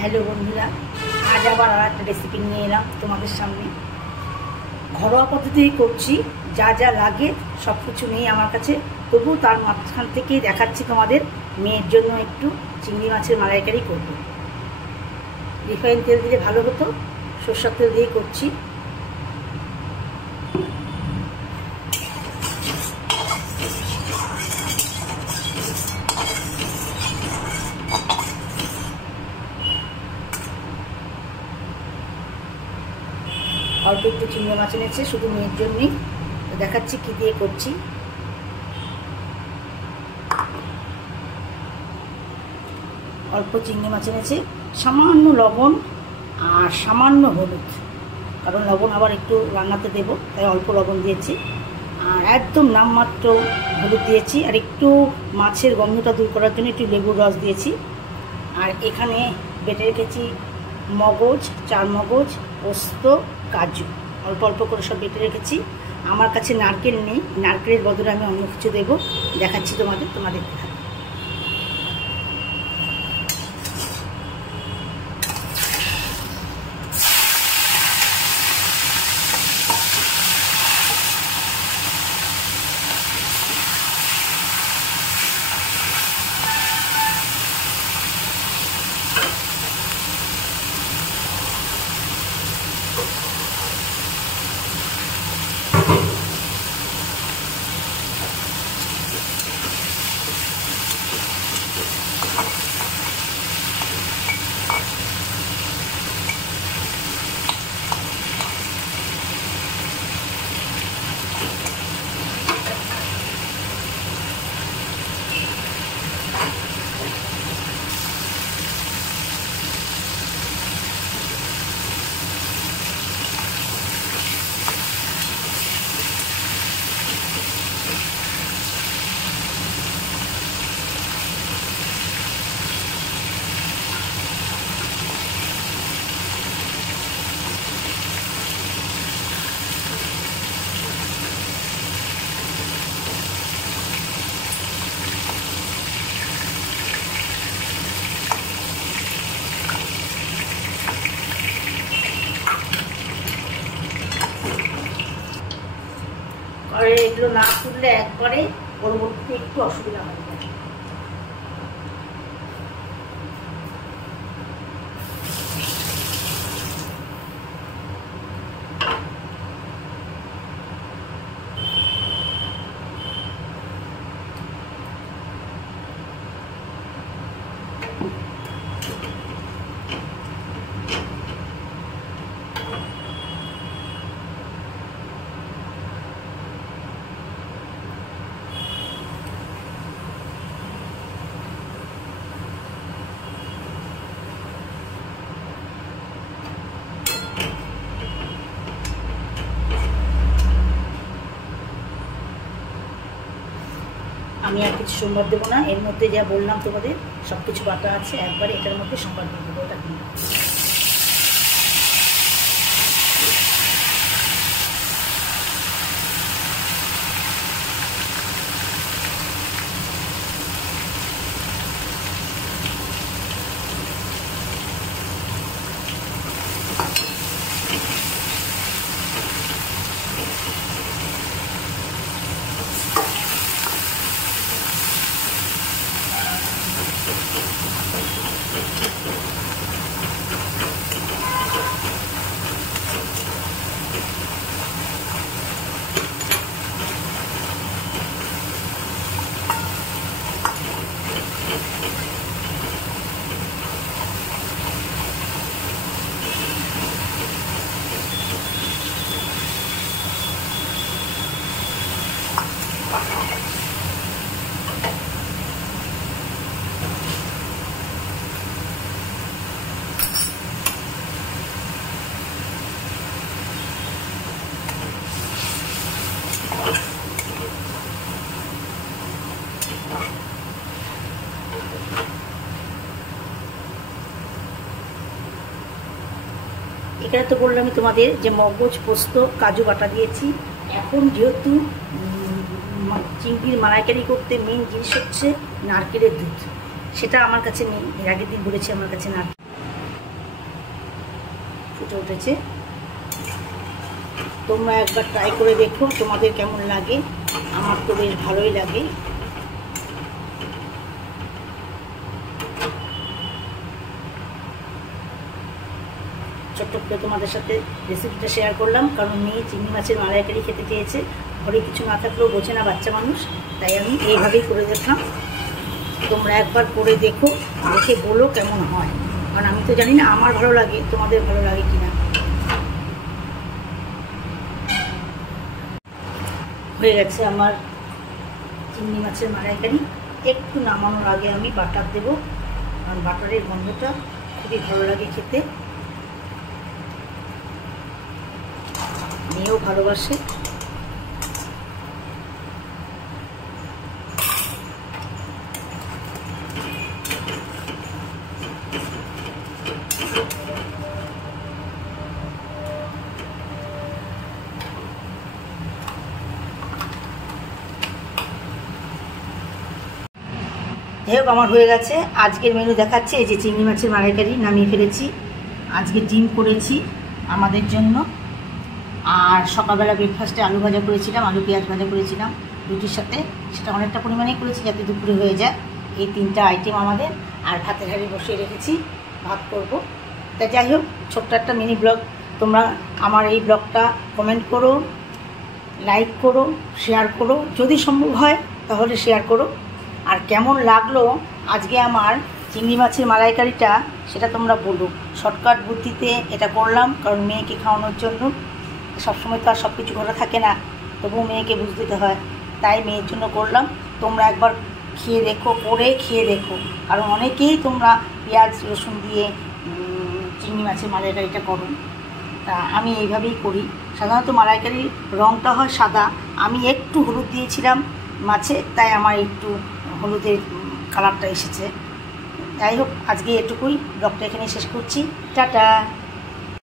Hello বন্ধুরা, আজ আবার আর একটা রেসিপি নিয়ে এলাম তোমাদের সামনে। ঘরোয়া পদ্ধতিতেই করছি, যা যা লাগে সব কিছু নেই আমার কাছে। তবু তার মাঝখান থেকেই দেখাচ্ছি তোমাদের। মেয়ের জন্য একটু চিংড়ি মাছের মালাইকারি করব। রিফাইন তেল দিলে ভালো হতো, সরষের তেল দিয়েই করছি। অল্প একটু চিংড়ি মাছ এনেছে শুধু মেয়ের জন্যই, দেখাচ্ছি কি দিয়ে করছি। অল্প চিংড়ি মাছ এনেছে, সামান্য লবণ আর সামান্য হলুদ, কারণ লবণ আবার একটু রান্নাতে দেবো, তাই অল্প লবণ দিয়েছি। আর একদম নামমাত্র হলুদ দিয়েছি, আর একটু মাছের গন্ধটা দূর করার জন্য একটু লেবুর রস দিয়েছি। আর এখানে বেটে রেখেছি মগজ, চার মগজ, পোস্ত, কাজু, অল্প অল্প করে সব বেটে রেখেছি। আমার কাছে নারকেল নেই, নারকেলের বদলে আমি অন্য কিছু দেবো, দেখাচ্ছি তোমাদের। আর এগুলো না তুললে একবারে পরবর্তীতে একটু অসুবিধা হবে। আমি আর কিছু সম্বাদ দেবো না, এর মধ্যে যা বললাম তোমাদের সব কিছু বাটা আছে, একবারে এটার মধ্যে সম্বাদ দিয়ে দেবো। ওটা কি এখানে তো বললামই তোমাদের যে মগজ, পোস্ত, কাজু বাটা দিয়েছি। এখন যেহেতু চিংড়ির মালাইকারি করতে মেন জিনিস হচ্ছে নারকেলের দুধ, সেটা আমার কাছে নেই। এর আগের দিন বলেছি আমার কাছে নারকেল ফুটে উঠেছে। তোমরা একবার ট্রাই করে দেখো তোমাদের কেমন লাগে। আমার তো বেশ ভালোই লাগে। ছোট্ট করে তোমাদের সাথে রেসিপিটা শেয়ার করলাম, কারণ মেয়ে চিংড়ি মাছের মালাইকারি খেতে চেয়েছে। ঘরে কিছু না থাকলেও বোঝে না বাচ্চা মানুষ, তাই আমি এইভাবেই করে দেখলাম। তোমরা একবার করে দেখো, দেখে বলো কেমন হয়, কারণ আমি তো জানি না আমার ভালো লাগে, তোমাদের ভালো লাগে কিনা। হয়ে গেছে আমার চিংড়ি মাছের মালাইকারি। একটু নামানোর আগে আমি বাটার দেবো, কারণ বাটারের গন্ধটা খুবই ভালো লাগে খেতে, মেয়েও ভালোবাসে। যাই হোক, আমার হয়ে গেছে। আজকের মেনু দেখাচ্ছে, এই যে চিংড়ি মাছের মালাইকারি নামিয়ে ফেলেছি। আজকে ডিম করেছি আমাদের জন্য, আর সকালবেলা ব্রেকফাস্টে আলু ভাজা করেছিলাম, আলু পেঁয়াজ ভাজা করেছিলাম রুটির সাথে। সেটা অনেকটা পরিমাণেই করেছি যাতে দুপুরে হয়ে যায়। এই 3টা আইটেম আমাদের। আর ভাতের হাঁড়ি বসিয়ে রেখেছি, ভাত করব। তা যাই হোক, ছোট্ট একটা মিনি ব্লগ। তোমরা আমার এই ব্লগটা কমেন্ট করো, লাইক করো, শেয়ার করো, যদি সম্ভব হয় তাহলে শেয়ার করো। আর কেমন লাগলো আজকে আমার চিংড়ি মাছের মালাইকারিটা সেটা তোমরা বলো। শর্টকাট বুদ্ধিতে এটা করলাম, কারণ মেয়েকে খাওয়ানোর জন্য। সবসময় তো আর সব কিছু ঘরে থাকে না, তবুও মেয়েকে বুঝ দিতে হয়, তাই মেয়ের জন্য করলাম। তোমরা একবার খেয়ে দেখো, করে খেয়ে দেখো, কারণ অনেকেই তোমরা পেঁয়াজ রসুন দিয়ে চিংড়ি মাছের মালাইকারিটা করো। তা আমি এইভাবেই করি। সাধারণত মালাইকারির রঙটা হয় সাদা, আমি একটু হলুদ দিয়েছিলাম মাছে, তাই আমার একটু হলুদের কালারটা এসেছে। যাই হোক, আজকে এটুকুই, ব্লগটা এখানে শেষ করছি। টাটা।